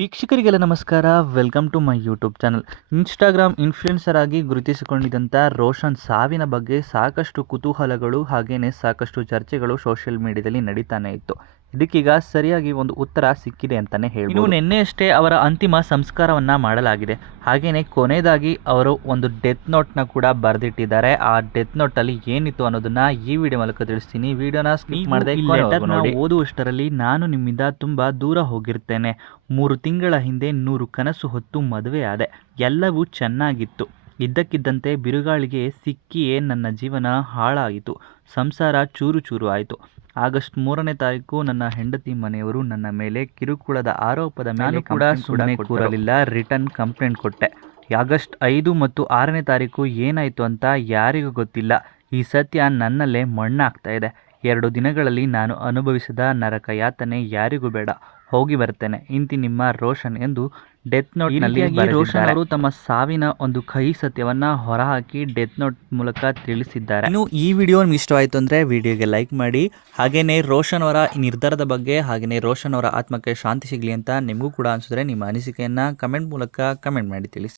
ವೀಕ್ಷಕರಿಗೆಲ್ಲ ನಮಸ್ಕಾರ. Welcome to my YouTube channel. Instagram influencer ಆಗಿ ಗುರುತಿಸಿಕೊಂಡಿದ್ದಂಥ ರೋಷನ್ ಸಾವಿನ ಬಗ್ಗೆ ಸಾಕಷ್ಟು ಕುತೂಹಲಗಳು ಹಾಗೆಯೇ ಸಾಕಷ್ಟು ಚರ್ಚೆಗಳು ಸೋಷಿಯಲ್ ಮೀಡಿಯಾದಲ್ಲಿ ನಡೀತಾನೆ ಇತ್ತು. ಇದಕ್ಕೀಗ ಸರಿಯಾಗಿ ಒಂದು ಉತ್ತರ ಸಿಕ್ಕಿದೆ ಅಂತಲೇ ಹೇಳ್ಬೋದು. ಇನ್ನು ನಿನ್ನೆಯಷ್ಟೇ ಅವರ ಅಂತಿಮ ಸಂಸ್ಕಾರವನ್ನು ಮಾಡಲಾಗಿದೆ. ಹಾಗೆಯೇ ಕೊನೆಯದಾಗಿ ಅವರು ಒಂದು ಡೆತ್ ನೋಟ್ನ ಕೂಡ ಬರೆದಿಟ್ಟಿದ್ದಾರೆ. ಆ ಡೆತ್ ನೋಟಲ್ಲಿ ಏನಿತ್ತು ಅನ್ನೋದನ್ನ ಈ ವಿಡಿಯೋ ಮೂಲಕ ತಿಳಿಸ್ತೀನಿ. ವಿಡಿಯೋನ ಸ್ಕಿಪ್ ಮಾಡದೆ ಲೆಟರ್ನ ಓದುವಷ್ಟರಲ್ಲಿ ನಾನು ನಿಮ್ಮಿಂದ ತುಂಬ ದೂರ ಹೋಗಿರ್ತೇನೆ. 3 ತಿಂಗಳ ಹಿಂದೆ 100 ಕನಸು ಹೊತ್ತು ಮದುವೆ ಆದೆ. ಎಲ್ಲವೂ ಚೆನ್ನಾಗಿತ್ತು. ಇದ್ದಕ್ಕಿದ್ದಂತೆ ಬಿರುಗಾಳಿಗೆ ಸಿಕ್ಕಿಯೇ ನನ್ನ ಜೀವನ ಹಾಳಾಯಿತು. ಸಂಸಾರ ಚೂರು ಚೂರು ಆಯಿತು. ಆಗಸ್ಟ್ 3ನೇ ತಾರೀಕು ನನ್ನ ಹೆಂಡತಿ ಮನೆಯವರು ನನ್ನ ಮೇಲೆ ಕಿರುಕುಳದ ಆರೋಪದ ಮೇಲೆ ಕೂಡ ಸುಮ್ಮನೆ ಕೂರಲಿಲ್ಲ. ರಿಟರ್ನ್ ಕಂಪ್ಲೇಂಟ್ ಕೊಟ್ಟೆ. ಆಗಸ್ಟ್ 5 ಮತ್ತು 6ನೇ ತಾರೀಕು ಏನಾಯಿತು ಅಂತ ಯಾರಿಗೂ ಗೊತ್ತಿಲ್ಲ. ಈ ಸತ್ಯ ನನ್ನಲ್ಲೇ ಮಣ್ಣಾಗ್ತಾ ಇದೆ. 2 ದಿನಗಳಲ್ಲಿ ನಾನು ಅನುಭವಿಸಿದ ನರಕ ಯಾತನೆ ಯಾರಿಗೂ ಬೇಡ. ಹೋಗಿ ಬರ್ತೇನೆ. ಇಂತಿ ನಿಮ್ಮ ರೋಷನ್ ಎಂದು ಡೆತ್ ನೋಟ್ನಲ್ಲಿ ರೋಷನ್ ಅವರು ತಮ್ಮ ಸಾವಿನ ಒಂದು ಕಹಿ ಸತ್ಯವನ್ನ ಹೊರಹಾಕಿ ಡೆತ್ ನೋಟ್ ಮೂಲಕ ತಿಳಿಸಿದ್ದಾರೆ. ಇನ್ನು ಈ ವಿಡಿಯೋ ನಿಮ್ಗೆ ಇಷ್ಟವಾಯಿತು ಅಂದರೆ ವಿಡಿಯೋಗೆ ಲೈಕ್ ಮಾಡಿ. ಹಾಗೆಯೇ ರೋಷನ್ ಅವರ ನಿರ್ಧಾರದ ಬಗ್ಗೆ ಹಾಗೆಯೇ ರೋಷನ್ ಅವರ ಆತ್ಮಕ್ಕೆ ಶಾಂತಿ ಸಿಗಲಿ ಅಂತ ನಿಮಗೂ ಕೂಡ ಅನಿಸಿದ್ರೆ ನಿಮ್ಮ ಅನಿಸಿಕೆಯನ್ನು ಕಮೆಂಟ್ ಮೂಲಕ ಕಮೆಂಟ್ ಮಾಡಿ ತಿಳಿಸಿ.